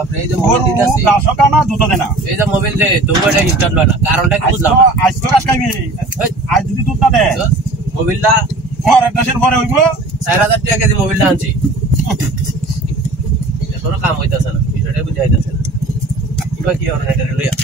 বাপ রে এই যে মোবাইল দিতাছি গাছকা না দুটো দেনা এই যে মোবাইল দে দুটোটা ইনস্টল হয় না কারণটা কি বুঝলাম আজ তো কাজ খাইবি আজ যদি দুধ না দে মোবাইলটা পরে দেশের পরে হইব 4000 টাকা কেজি মোবাইলটা আনছি এখনো কাম হইতাছে না বিষয়টা বুঝাইতাছে না কিবা কি হবে এটা লইয়া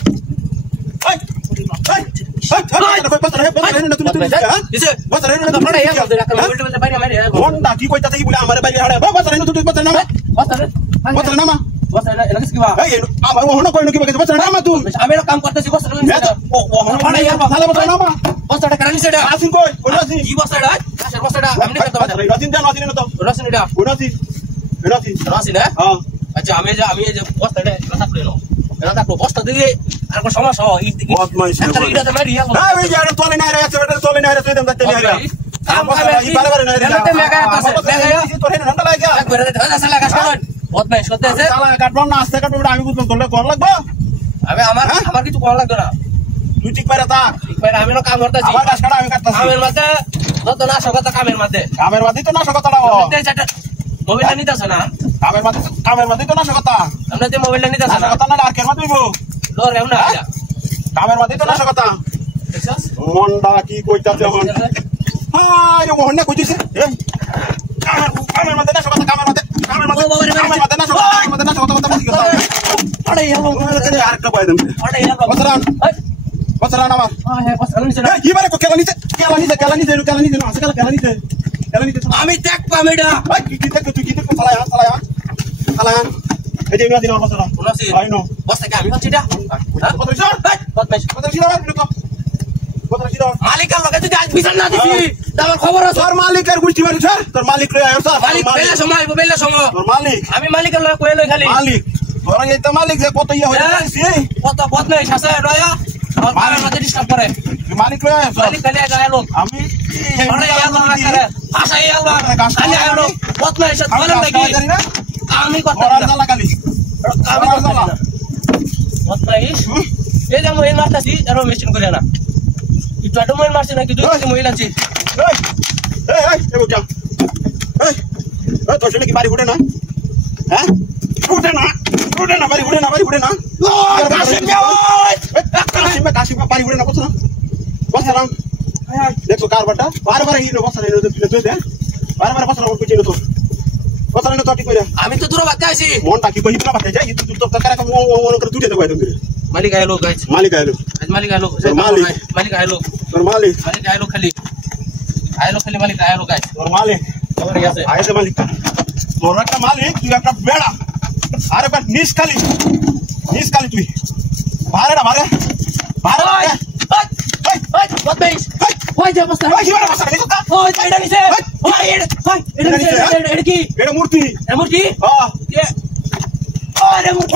কাম করতেছি আচ্ছা আমি বস্তা দিয়ে আর কোন সমস্যা আমি বুঝলাম তোর কর লাগবো আমার কিছু করা লাগবে না তুই ঠিক পারে থাক আমি কাম করতেছি আমি কাটতেছি কামের মধ্যে যত না সকতা কামের মধ্যে তো না সকতাটা মোবাইলটা নিতেছে না কামের মধ্যে তো না সকতা আমরা যে মোবাইলটা নিতেছে না কথা না আর কেন তুইব লোর এমন না কামের মধ্যে তো না সকতা দেখছস মনটা কি কইতাছে মন হ্যাঁ এ মোহন না কইতিছে কামের মধ্যে না সকতা কামের মধ্যে না সকতা কথা বলি কথা আরে ইয়ালো আরেকটা পাই দেন আরে ইয়ালো বছরা নামা হ্যাঁ বছরা নিছে কি বারে কো কেলা নিতে না আসলে কেলা নিতে আমি দেখ পামেডা কি দেখ তুই কি দেখ চালায়া এই যে দিন বছরা কোনসি আই নো বসে আমি হচ্ছি এটা মালিকের লগে তুই আজ বিচার না দিছি আমার খবর আছে তোর মালিকের গুষ্টি মারি স্যার তোর মালিক লই আয় স্যার মালিক বেলা সময় তোর মালিক আমি মালিকের লগে কই লই খালি মালিক তোর এই তো মালিক যে কত ইয়া হইছে কত বদলাই শাসা রয়া আর আমাদের ডিস্টার্ব করে মালিক লই আয় মালিক খালি গায় লোক আমি আরে ইয়ালো না করে ভাষা ইয়ালো খালি আলো বদলাই শাসা বলে নাকি আমি কথা না খালি আমি কথা না বদলাই এই যে মোবাইল মারতাছি আর মেশিন করে না একটু আটো মোবাইল মারছি নাকি দুই মোবাইল আছে এই বুঝা এই তোর ছেলে কি বাড়ি উঠে না হ্যাঁ উঠে না বাড়ি উঠে না কাশিম বাড়ি উঠে না বসরা দেখো কারবারটা বারবার হিলো বসরা হিলো তুই দে বারবার বসরা কোন কিছু তো বসরা না তো ঠিক কইরা আমি তো দূর বাতে আছি মনটা কি কই দূর বাতে যাই তুই তো কারা কম ওন করে দুটে দেবো তুমি মালিক আইলো গাইস মালিক আইলো মালিক আইলো তোর মালিক আইলো খালি মালিক আইলো গাইস তোর মালিক খবর আছে আইছে মালিক তোর একটা মালিক তুই একটা বেড়া আরে বাট নিস খালি তুই বারে ওই বদমাইশ ওই যে বস্তা ওই হিবারে বসা দেখো ওই এটা নিছে এটা কি এটা মূর্তি হ্যাঁ আরে মূর্তি